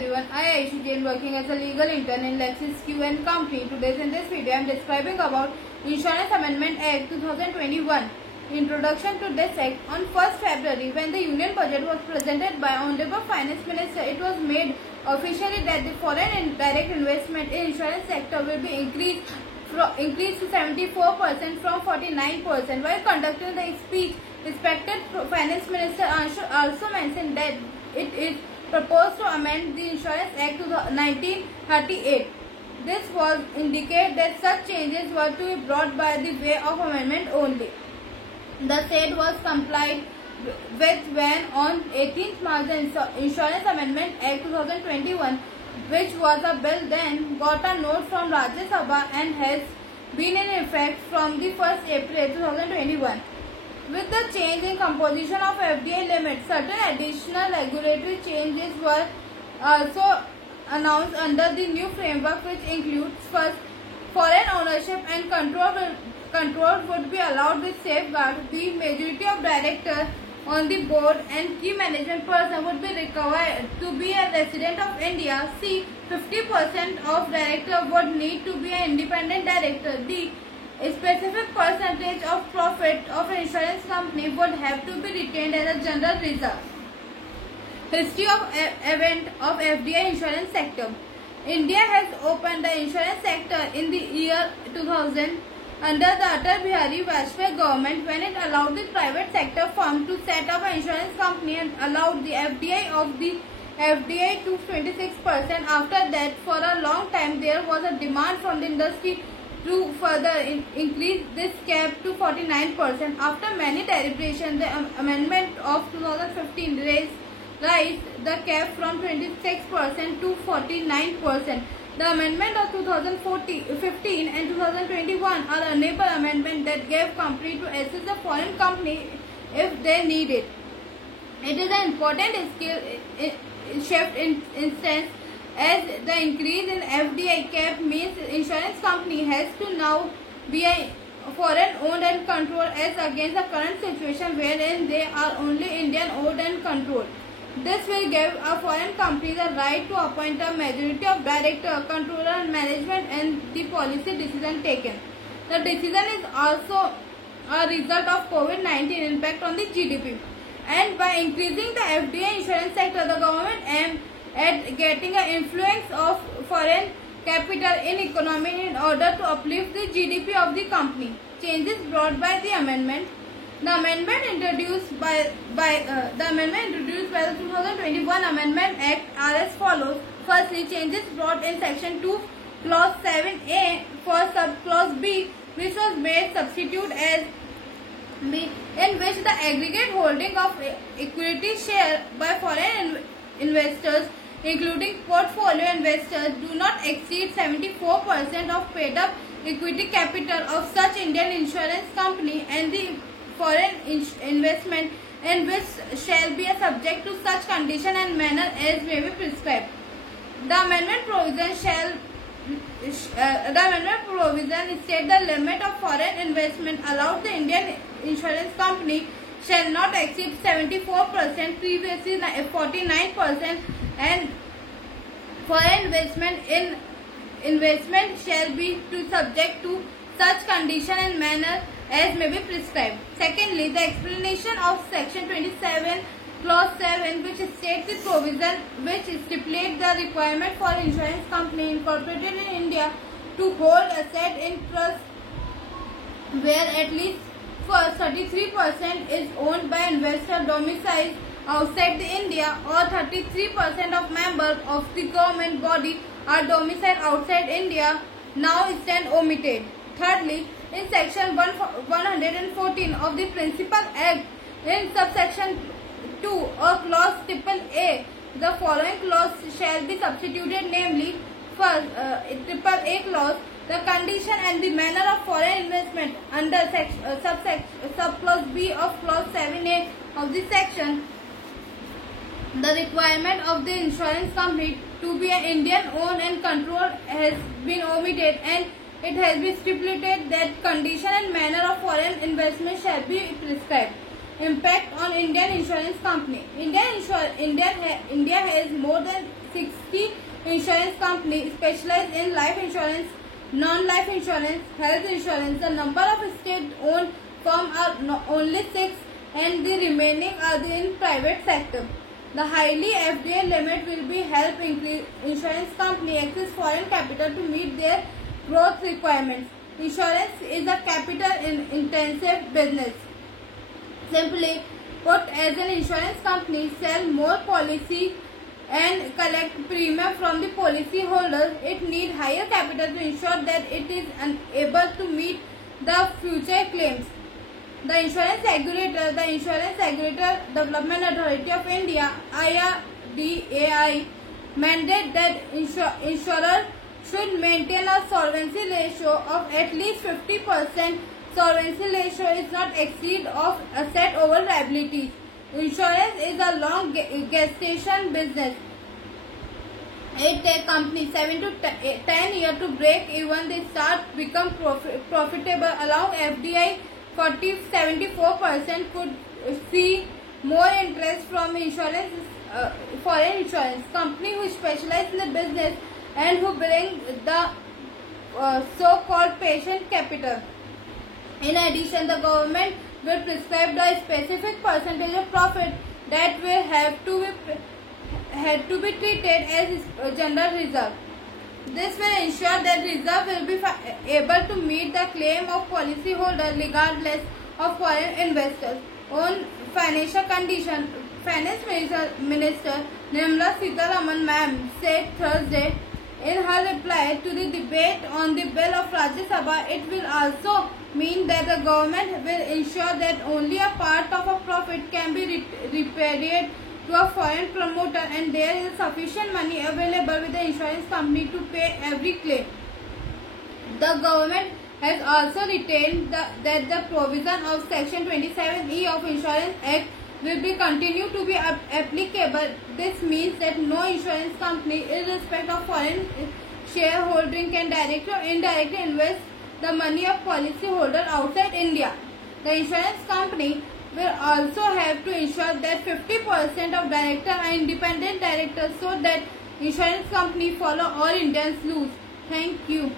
Everyone, I Aishu Jain working as a legal intern in Lexis Q&A company. Today in this video I am describing about Insurance Amendment Act 2021. Introduction to this act. On 1st February, when the Union Budget was presented by Honorable Finance Minister, it was made officially that the foreign and direct investment in insurance sector will be increased to 74% from 49%. While conducting the speech, respected Finance Minister also mentioned that it is proposed to amend the Insurance Act to 1938. This was indicate that such changes were to be brought by the way of amendment only. The said was complied with when on 18th March the Insurance Amendment Act 2021, which was a bill then, got a note from Rajya Sabha and has been in effect from the 1st April 2021. With the change in composition of FDI limits, certain additional regulatory changes were also announced under the new framework, which includes first, foreign ownership and control would be allowed with safeguards. The majority of directors on the board and key management person would be required to be a resident of India. C. 50% of directors would need to be an independent director. D. A specific percentage of profit of an insurance company would have to be retained as a general reserve. History of event of FDI insurance sector. India has opened the insurance sector in the year 2000 under the Atal Bihari Vajpayee government, when it allowed the private sector firm to set up an insurance company and allowed the FDI to 26%. After that, for a long time there was a demand from the industry to further increase this cap to 49%. After many deliberations, the amendment of 2015 raised the cap from 26% to 49%. The amendment of 2015 and 2021 are enable amendment that gave company to assist the foreign company if they need it. It is an important shift in instance, as the increase in FDI cap means insurance company has to now be a foreign owned and controlled, as against the current situation wherein they are only Indian owned and controlled. This will give a foreign company the right to appoint a majority of director, controller and management and the policy decision taken. The decision is also a result of COVID-19 impact on the GDP. And by increasing the FDI insurance sector, the government aims at getting an influence of foreign capital in economy in order to uplift the GDP of the company. Changes brought by the amendment. The amendment introduced by the 2021 Amendment Act are as follows. Firstly, changes brought in Section 2, Clause 7A for Subclause B, which was made substitute as B, in which the aggregate holding of equity share by foreign investors, including portfolio investors, do not exceed 74% of paid up equity capital of such Indian insurance company, and the foreign investment in which shall be subject to such condition and manner as may be prescribed. The amendment provision state the limit of foreign investment allowed the Indian insurance company shall not exceed 74%, previously 49%, and foreign investment shall be subject to such condition and manner as may be prescribed. Secondly, the explanation of Section 27, Clause 7, which states the provision which stipulates the requirement for insurance company incorporated in India to hold asset in trust where at least first 33% is owned by investor domiciled outside the India, or 33% of members of the government body are domiciled outside India, now stand omitted. Thirdly, in Section 114 of the Principal Act, in subsection 2 or Clause AAA, the following clause shall be substituted, namely, first, AAA clause, the condition and the manner of foreign investment under subclause B of Clause 7A of the section. The requirement of the insurance company to be an Indian owned and controlled has been omitted, and it has been stipulated that condition and manner of foreign investment shall be prescribed. Impact on Indian insurance company. India has more than 60 insurance company specialized in life insurance, non-life insurance, health insurance. The number of state-owned firms are only 6 and the remaining are in private sector. The highly FDI limit will be help insurance company access foreign capital to meet their growth requirements. Insurance is a capital-intensive business. Simply put, as an insurance company sell more policy and collect premium from the policy holders, it needs higher capital to ensure that it is able to meet the future claims. The Insurance Regulator Development Authority of India (IRDAI) mandate that insurers should maintain a solvency ratio of at least 50%. Solvency ratio is not exceed of asset over liabilities. Insurance is a long gestation business. It takes companies 7 to 10 years to break even. They start become profitable. Along FDI, 74% could see more interest from insurance, foreign insurance company who specialize in the business and who bring the so-called patient capital. In addition, the government will prescribe the specific percentage of profit that will have to be treated as general reserve. This will ensure that reserve will be able to meet the claim of policyholder regardless of foreign investors. On financial condition, Finance Minister Nirmala Sitharaman ma'am said Thursday in her reply to the debate on the bill of Rajya Sabha, it will also mean that the government will ensure that only a part of a profit can be repatriated to a foreign promoter and there is sufficient money available with the insurance company to pay every claim. The government has also retained that the provision of Section 27E of Insurance Act will be continued to be applicable. This means that no insurance company, irrespective of foreign shareholding, can directly or indirectly invest the money of policyholder outside India. The insurance company will also have to ensure that 50% of directors are independent directors so that insurance company follow all Indians rules. Thank you.